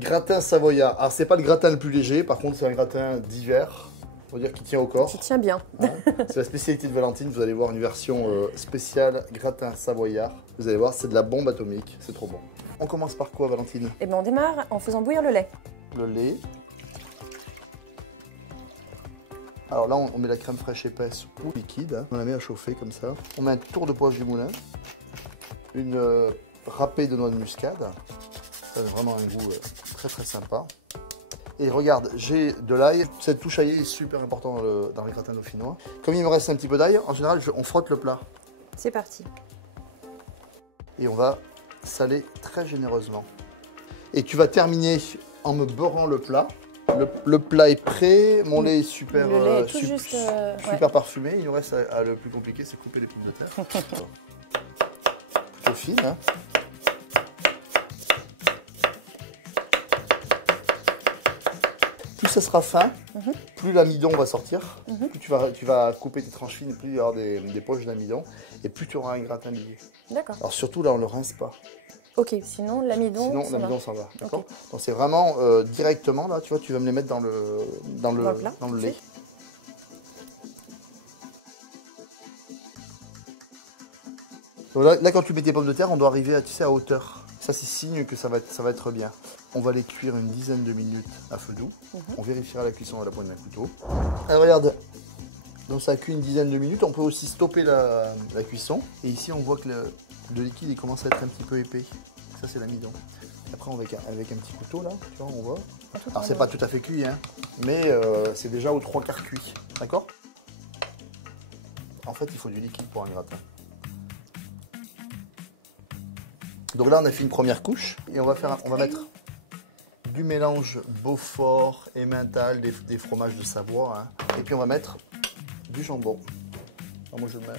Gratin savoyard. Alors, c'est pas le gratin le plus léger, par contre, c'est un gratin d'hiver. On va dire qu'il tient au corps. Qui tient bien. Hein. C'est la spécialité de Valentine. Vous allez voir une version spéciale gratin savoyard. Vous allez voir, c'est de la bombe atomique. C'est trop bon. On commence par quoi, Valentine? Et bien, on démarre en faisant bouillir le lait. Le lait. Alors là, on met la crème fraîche épaisse ou liquide. Hein. On la met à chauffer comme ça. On met un tour de poivre du moulin. Une râpée de noix de muscade. Ça a vraiment un goût très très sympa. Et regarde, j'ai de l'ail. Cette touche aillée est super importante dans les gratins dauphinois. Comme il me reste un petit peu d'ail, en général, on frotte le plat. C'est parti. Et on va saler très généreusement. Et tu vas terminer en me beurrant le plat. Le plat est prêt, mon lait est super, le lait est tout juste, super parfumé. Il nous reste le plus compliqué, c'est couper les pommes de terre. Plutôt fine. Hein. Plus ça sera fin, plus l'amidon va sortir, plus tu vas couper tes tranches fines, plus il y aura des poches d'amidon, et plus tu auras un gratin lié. D'accord. Alors surtout là, on ne le rince pas. Ok, sinon l'amidon. Sinon l'amidon s'en va. D'accord. Okay. Donc c'est vraiment directement là, tu vois, tu vas me les mettre dans le lait. Donc là, quand tu mets tes pommes de terre, on doit arriver à, tu sais, à hauteur. Ça, c'est signe que ça va être bien. On va les cuire une dizaine de minutes à feu doux. On vérifiera la cuisson à la pointe d'un couteau. Alors regarde, donc ça cuit une dizaine de minutes. On peut aussi stopper la cuisson. Et ici, on voit que le liquide il commence à être un petit peu épais. Ça, c'est l'amidon. Après, avec un petit couteau, là, tu vois, on voit. Alors, c'est pas tout à fait cuit, hein, mais c'est déjà aux 3/4 cuit. D'accord? En fait, il faut du liquide pour un gratin. Donc là, on a fait une première couche et on va mettre du mélange Beaufort, Emmental, des fromages de Savoie. Hein. Et puis on va mettre du jambon. Alors moi, je le mets.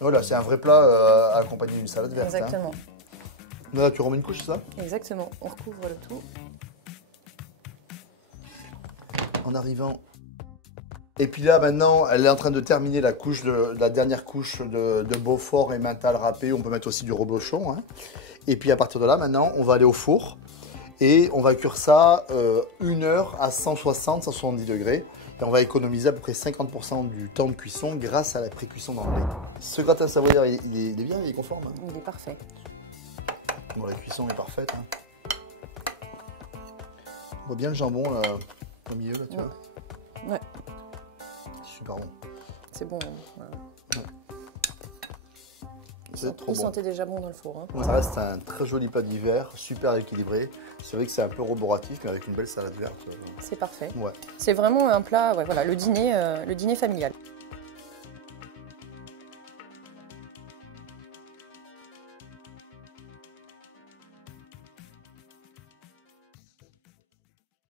Voilà, c'est un vrai plat à accompagner d'une salade verte. Exactement. Hein. Là, tu remets une couche, c'est ça? Exactement. On recouvre le tout. En arrivant. Et puis là, maintenant, elle est en train de terminer la dernière couche de Beaufort, Emmental râpé. On peut mettre aussi du reblochon. Hein. Et puis à partir de là, maintenant, on va aller au four et on va cuire ça 1 heure à 160-170 degrés. Et on va économiser à peu près 50% du temps de cuisson grâce à la pré-cuisson dans le lait. Ce gratin savoyard, il est bien, il est conforme. Hein. Il est parfait. Bon, la cuisson est parfaite. Hein. On voit bien le jambon là, au milieu, là, tu vois. Ouais. Super bon. C'est bon. Ouais. C'est trop Il bon. sentait déjà bon dans le four. Hein. Ça reste un très joli plat d'hiver, super équilibré. C'est vrai que c'est un peu roboratif, mais avec une belle salade verte. C'est parfait. Ouais. C'est vraiment un plat, ouais, voilà, le dîner familial.